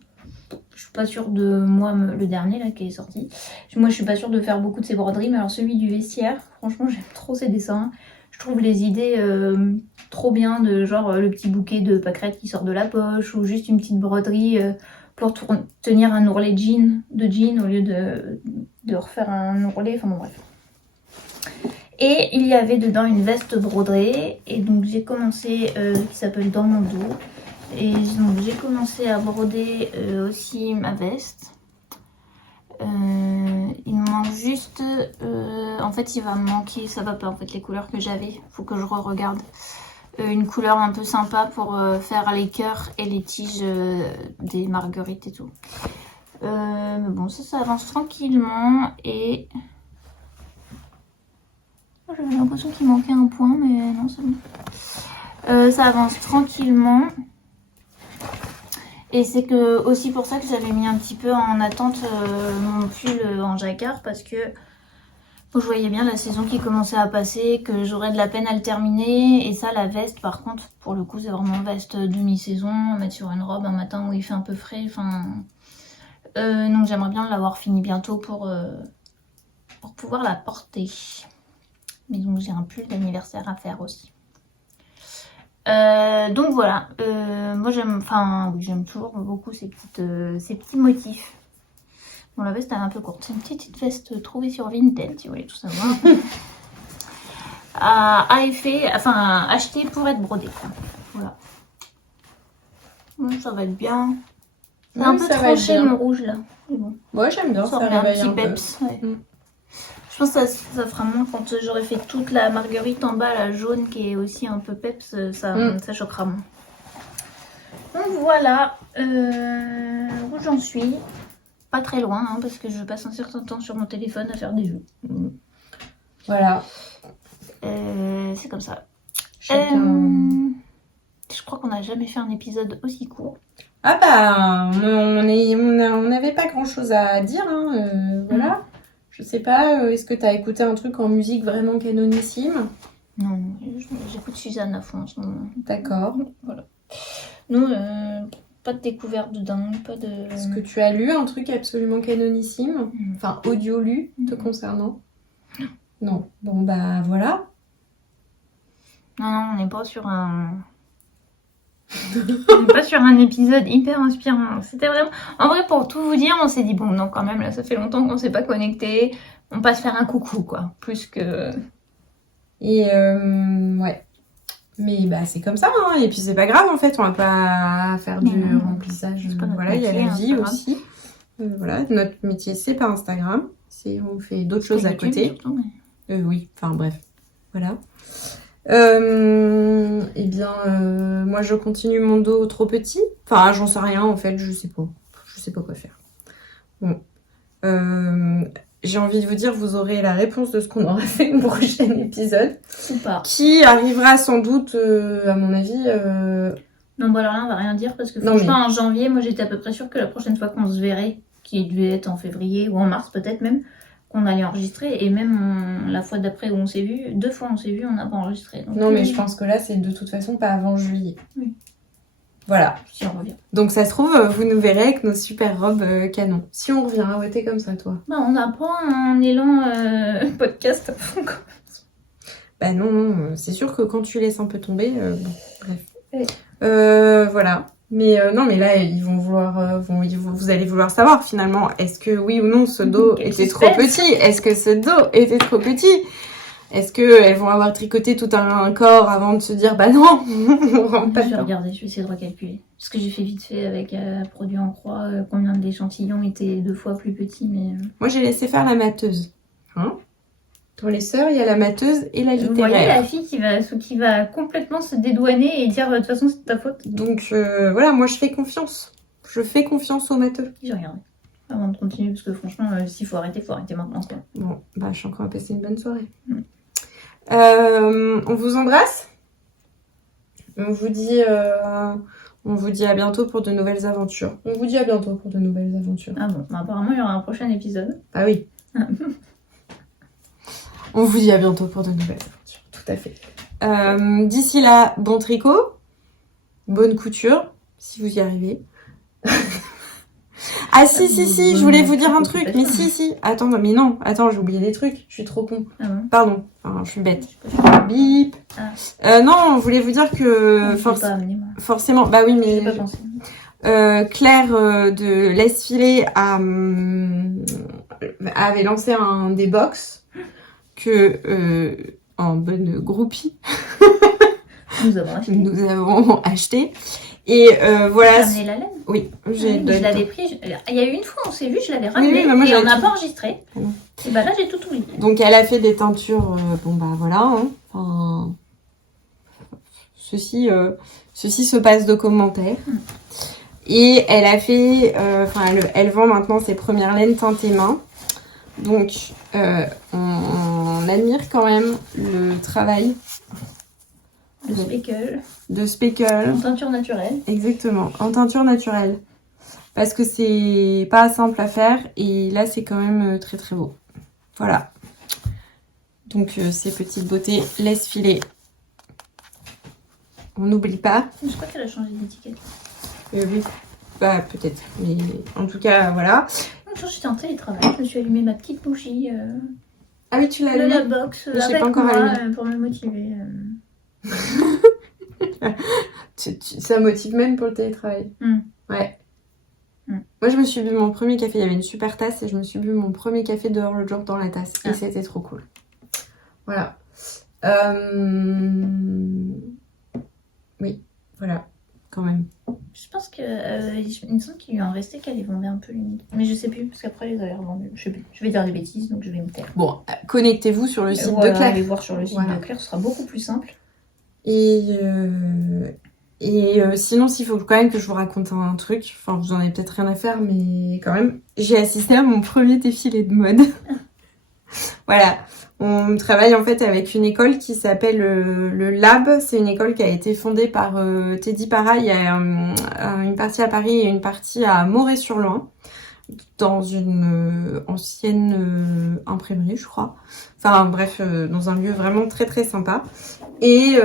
je suis pas sûre de... Moi, le dernier, là, qui est sorti. Moi, je suis pas sûre de faire beaucoup de ces broderies, mais alors celui du vestiaire, franchement, j'aime trop ces dessins. Je trouve les idées trop bien, de genre le petit bouquet de pâquerettes qui sort de la poche, ou juste une petite broderie pour tenir un ourlet de jean au lieu de refaire un ourlet, enfin bon bref. Et il y avait dedans une veste brodée, et donc j'ai commencé, qui s'appelle Dans mon dos, et donc j'ai commencé à broder aussi ma veste. Il me manque juste, en fait il va me manquer, ça va pas en fait les couleurs que j'avais, faut que je re-regarde. Une couleur un peu sympa pour faire les cœurs et les tiges des marguerites et tout. Mais bon, ça avance tranquillement et... J'avais l'impression qu'il manquait un point, mais non, c'est bon. Ça avance tranquillement. Et c'est que aussi pour ça que j'avais mis un petit peu en attente mon pull en jacquard parce que je voyais bien la saison qui commençait à passer, que j'aurais de la peine à le terminer. Et ça, la veste, par contre, pour le coup, c'est vraiment veste demi-saison, mettre sur une robe un matin où il fait un peu frais. Enfin, donc j'aimerais bien l'avoir fini bientôt pour pouvoir la porter. Mais donc j'ai un pull d'anniversaire à faire aussi. Donc voilà, moi j'aime toujours beaucoup ces petits motifs. Bon, la veste elle est un peu courte, c'est une petite veste trouvée sur Vinted si vous voulez tout savoir. Achetée pour être brodée quoi. Voilà. Bon, ça va être bien. C'est un peu tranché mon rouge là. Mais bon. Ouais, j'aime bien, ça réveille un peu. Peps, ouais. Je pense que ça fera moins quand j'aurai fait toute la marguerite en bas, la jaune qui est aussi un peu peps, ça choquera moins. Donc voilà où j'en suis. Pas très loin hein, parce que je passe un certain temps sur mon téléphone à faire des jeux. Voilà. C'est comme ça. Je crois qu'on n'a jamais fait un épisode aussi court. Ah bah, on n'avait pas grand chose à dire, hein, voilà. Je sais pas, est-ce que t'as écouté un truc en musique vraiment canonissime? Non, j'écoute Suzanne à fond en ce moment. D'accord. Voilà. Non, pas de découverte de dingue, pas de... Est-ce que tu as lu un truc absolument canonissime? Enfin, audio lu te concernant? Non. Bon bah voilà. Non, on n'est pas sur un... on n'est pas sur un épisode hyper inspirant. C'était vraiment... En vrai, pour tout vous dire, on s'est dit, bon, non, quand même, là, ça fait longtemps qu'on s'est pas connecté. On passe faire un coucou, quoi. Plus que... Et ouais. Mais bah, c'est comme ça, hein. Et puis c'est pas grave, en fait. On va pas faire du remplissage. Voilà, il y a la vie aussi. Voilà, notre métier, c'est pas Instagram. On fait d'autres choses à côté. Surtout, mais... oui, enfin bref. Voilà. Eh bien, moi je continue mon dos trop petit. Enfin, j'en sais rien en fait, je sais pas quoi faire. Bon. J'ai envie de vous dire, vous aurez la réponse de ce qu'on aura fait au prochain épisode. Ou pas. Qui arrivera sans doute, à mon avis. Non, bon alors là, on va rien dire parce que franchement, en janvier, moi j'étais à peu près sûre que la prochaine fois qu'on se verrait, qui devait être en février ou en mars peut-être même, qu'on allait enregistrer. Et même la fois d'après où on s'est vu, 2 fois on s'est vu, on n'a pas enregistré. Donc, non, mais je pense que là, c'est de toute façon pas avant juillet. Oui. Voilà. Si on revient. Donc ça se trouve, vous nous verrez avec nos super robes canon. Si on revient, ouais, t'es comme ça, toi. Bah, on n'a pas un élan podcast. Bah non, c'est sûr que quand tu laisses un peu tomber, bon, bref. Oui. Voilà. Mais non, mais là, ils vont vouloir, vous allez vouloir savoir finalement, est-ce que oui ou non ce dos était trop petit? Est-ce que ce dos était trop petit? Est-ce qu'elles vont avoir tricoté tout un corps avant de se dire, bah non, on rentre pas Je vais dedans. regarder, je vais essayer de recalculer. Parce que j'ai fait vite fait avec produit en croix, combien d'échantillons étaient 2 fois plus petits, mais... Moi, j'ai laissé faire la mateuse. Hein? Pour les sœurs, il y a la mateuse et la littéraire. Vous voyez la fille qui va complètement se dédouaner et dire de toute façon c'est de ta faute. Donc voilà, moi je fais confiance. Je fais confiance aux matheux. J'ai regardé. Avant de continuer, parce que franchement, s'il faut arrêter maintenant. Quoi. Bon, bah je suis encore à passer une bonne soirée. On vous embrasse. On vous dit à bientôt pour de nouvelles aventures. On vous dit à bientôt pour de nouvelles aventures. Ah bon, bah, apparemment il y aura un prochain épisode. Ah oui. On vous dit à bientôt pour de nouvelles aventures, tout à fait. D'ici là, bon tricot, bonne couture, si vous y arrivez. Ah si, je voulais vous dire un truc, mais si. Attends, j'ai oublié des trucs, je suis trop con. Ah bon. Pardon, enfin, je suis bête. Bip. Non, on voulait vous dire que forcément, bah oui, mais pas pensé. Claire de Laisse Filer avait lancé des box que en bonne groupie nous avons acheté. Et voilà. Tu as la laine? Oui, je l'avais pris. Il y a eu une fois, on s'est vu, je l'avais ramené et on n'a pas enregistré. Et bah là, j'ai tout oublié. Donc elle a fait des teintures. Bon bah voilà. Hein. Enfin, ceci se passe de commentaires. Et elle a fait, elle vend maintenant ses premières laines teintées main. Donc, on admire quand même le travail de Speckle. En teinture naturelle. Exactement, en teinture naturelle. Parce que c'est pas simple à faire et là c'est quand même très très beau. Voilà. Donc ces petites beautés laisse filer. On n'oublie pas. Je crois qu'elle a changé d'étiquette. Oui, bah peut-être. Mais en tout cas, voilà. Un jour j'étais en télétravail, je me suis allumé ma petite bougie Ah oui, tu l'as de allumée la box Mais j'ai avec pas encore moi allumé. pour me motiver. Ça motive même pour le télétravail. Ouais. Moi, je me suis bu mon premier café. Il y avait une super tasse et je me suis bu mon premier café dehors le jour dans la tasse. Et c'était trop cool. Voilà. Oui, voilà, quand même. Je pense que il me semble qu'il lui en restait qu'elle les vendait un peu limite. Mais je sais plus, parce qu'après elle les avait revendus. Je sais plus. Je vais dire des bêtises, donc je vais me taire. Bon, connectez-vous sur le site voilà, de Claire. Allez voir sur le site de Claire, ce sera beaucoup plus simple. Et sinon, s'il faut quand même que je vous raconte un truc, enfin, vous en avez peut-être rien à faire, mais quand même, j'ai assisté à mon premier défilé de mode. Voilà. On travaille en fait avec une école qui s'appelle le Lab. C'est une école qui a été fondée par Teddy Para. Il y a une partie à Paris et une partie à Moret-sur-Loing, dans une ancienne imprimerie, je crois. Enfin bref, dans un lieu vraiment très très sympa. Et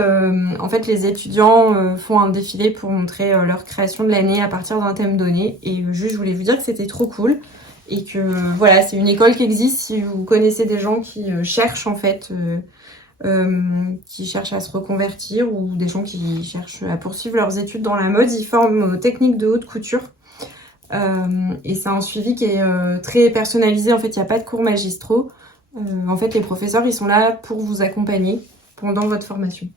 en fait, les étudiants font un défilé pour montrer leur création de l'année à partir d'un thème donné. Et juste, je voulais vous dire que c'était trop cool. Et que voilà, c'est une école qui existe si vous connaissez des gens qui cherchent en fait, qui cherchent à se reconvertir ou des gens qui cherchent à poursuivre leurs études dans la mode. Ils forment aux techniques de haute couture. Et c'est un suivi qui est très personnalisé. En fait, il n'y a pas de cours magistraux. En fait, les professeurs, ils sont là pour vous accompagner pendant votre formation.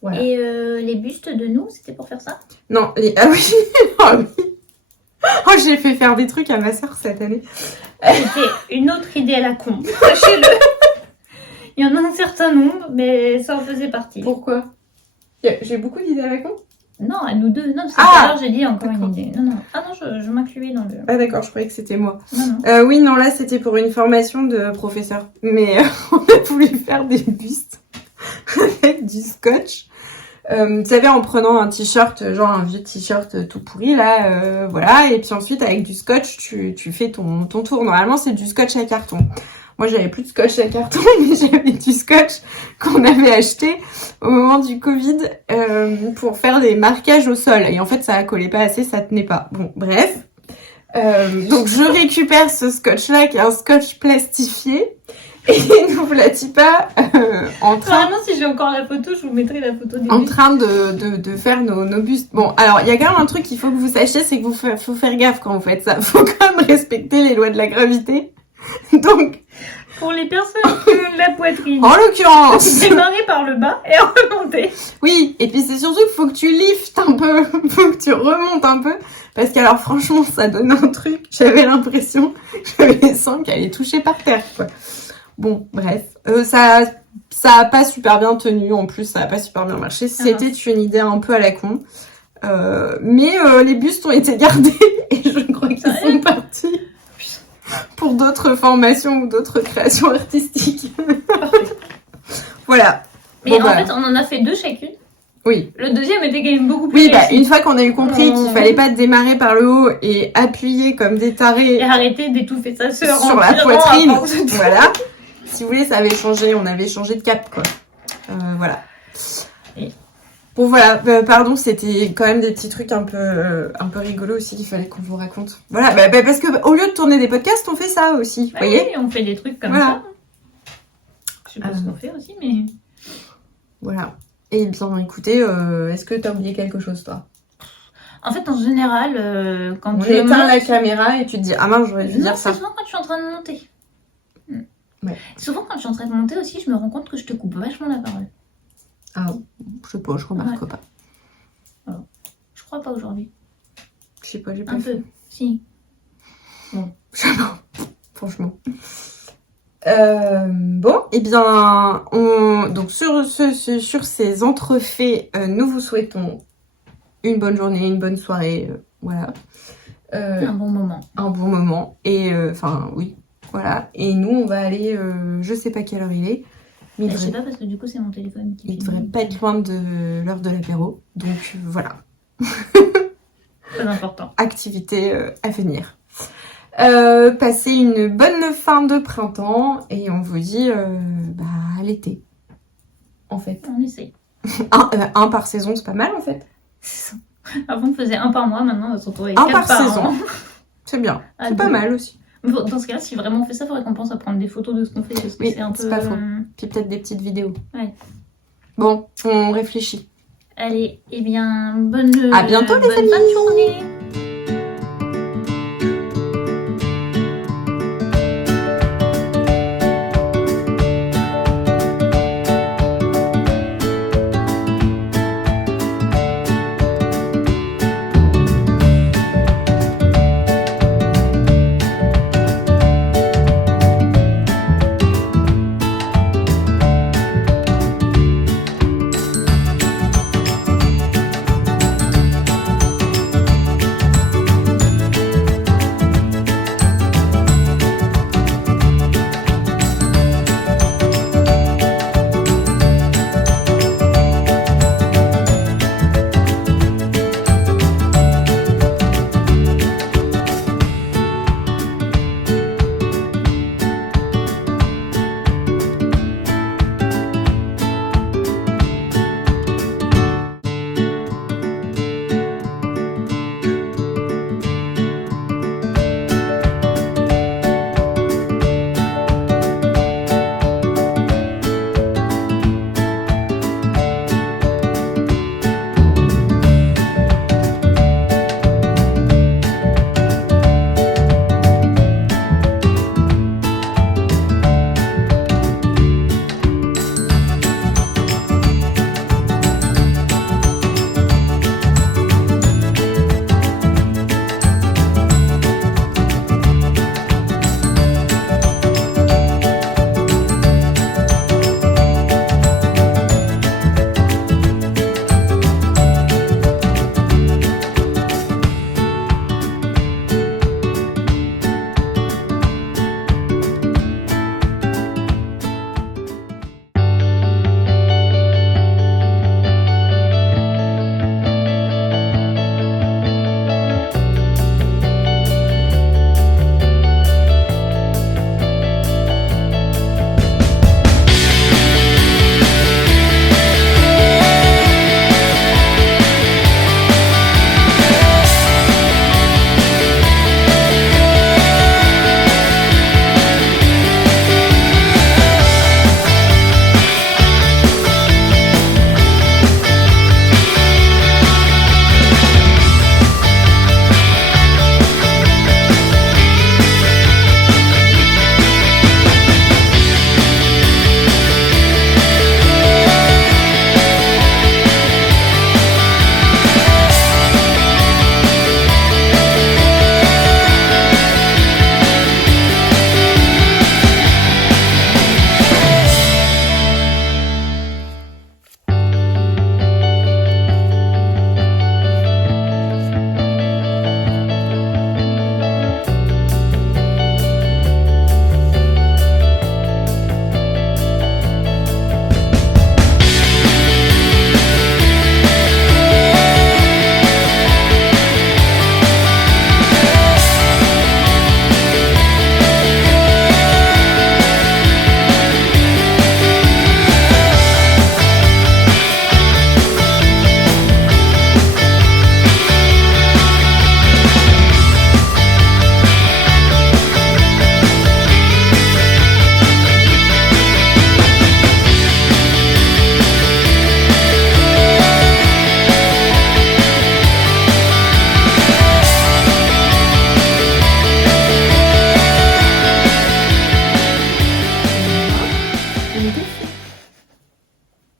Voilà. Et les bustes de nous, c'était pour faire ça? Non, ah oui, ah oui. Oh, j'ai fait faire des trucs à ma soeur cette année. C'était une autre idée à la con, sachez-le. Il y en a un certain nombre, mais ça en faisait partie. Pourquoi? J'ai beaucoup d'idées à la con? Non, à nous deux. Non, parce que tout à l'heure, j'ai dit encore une idée. Non, non. Ah non, je m'incluais dans le... Ah d'accord, je croyais que c'était moi. Non, non. Oui, non, là, c'était pour une formation de professeur. Mais on a voulu faire des bustes avec du scotch. Vous savez, en prenant un t-shirt, genre un vieux t-shirt tout pourri, là, voilà. Et puis ensuite, avec du scotch, tu fais ton tour. Normalement, c'est du scotch à carton. Moi, j'avais plus de scotch à carton, mais j'avais du scotch qu'on avait acheté au moment du Covid pour faire des marquages au sol. Et en fait, ça collait pas assez, ça tenait pas. Bon, bref. Donc, je récupère ce scotch-là, qui est un scotch plastifié. Et nous voilà-t-il pas en train... Vraiment, si j'ai encore la photo, je vous mettrai la photo des en bustes. train de faire nos bustes. Bon, alors, il y a quand même un truc qu'il faut que vous sachiez, c'est que faut faire gaffe quand vous faites ça. Faut quand même respecter les lois de la gravité. Donc... Pour les personnes qui ont la poitrine. En l'occurrence... Démarrer par le bas et remonter. Oui, et puis c'est surtout qu'il faut que tu liftes un peu. Faut que tu remontes un peu. Parce qu'alors, franchement, ça donne un truc. J'avais l'impression que j'avais les seins qui allaient toucher par terre, quoi. Bon, bref. Ça a pas super bien tenu. En plus, ça a pas super bien marché. C'était une idée un peu à la con. Mais les bustes ont été gardés. Et je crois qu'ils sont partis pour d'autres formations ou d'autres créations artistiques. Voilà. Mais bon, en fait, on en a fait 2 chacune. Oui. Le deuxième était quand même beaucoup plus Oui, bah, réussi. une fois qu'on a eu compris qu'il fallait pas démarrer par le haut et appuyer comme des tarés Et arrêter d'étouffer sa sœur sur la poitrine. Voilà. Si vous voulez, ça avait changé. On avait changé de cap, quoi. Voilà. Et... Bon, voilà. Pardon, c'était quand même des petits trucs un peu rigolos aussi qu'il fallait qu'on vous raconte. Voilà. Parce que au lieu de tourner des podcasts, on fait ça aussi. Vous voyez? Oui, on fait des trucs comme voilà. ça. Je sais pas ce qu'on fait aussi, mais... Voilà. Eh bien, écoutez, est-ce que t'as oublié quelque chose, toi? En fait, en général, quand on tu éteint la caméra et tu te dis, ah mince, j'aurais dû dire ça. C'est souvent quand je suis en train de monter. Ouais. Souvent quand je suis en train de monter aussi, je me rends compte que je te coupe vachement la parole. Ah, je sais pas, je remarque pas. Alors, je crois pas aujourd'hui. Je sais pas, j'ai pas Un fait. peu, si. Bon, je sais pas, franchement. Bon, et bien, donc sur ces entrefaits, nous vous souhaitons une bonne journée, une bonne soirée. voilà. Un bon moment. Un bon moment. Et enfin, oui, voilà. Et nous, on va aller, je sais pas quelle heure il est. Mais Je sais pas parce que du coup, c'est mon téléphone qui il devrait pas être loin de l'heure de l'apéro. Donc voilà. Très important. Activité à venir. Passez une bonne fin de printemps et on vous dit à l'été. En fait. On essaye. un par saison, c'est pas mal en fait. Avant, on faisait un par mois, maintenant, on va se retrouver avec Un 4 par par saison. an. C'est bien. À C'est pas deux. mal aussi. Dans ce cas-là, si vraiment on fait ça, il faudrait qu'on pense à prendre des photos de ce qu'on fait. Parce que Oui, c'est un peu. c'est pas faux. Puis peut-être des petites vidéos. Ouais. Bon, on réfléchit. Allez, eh bien, bonne. À bientôt, les bonne amis. fin de journée.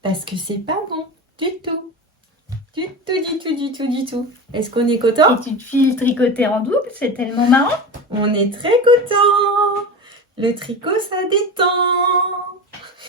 Parce que c'est pas bon du tout. Du tout. Est-ce qu'on est content? Et tu te files tricoter en double, c'est tellement marrant. On est très content. Le tricot, ça détend.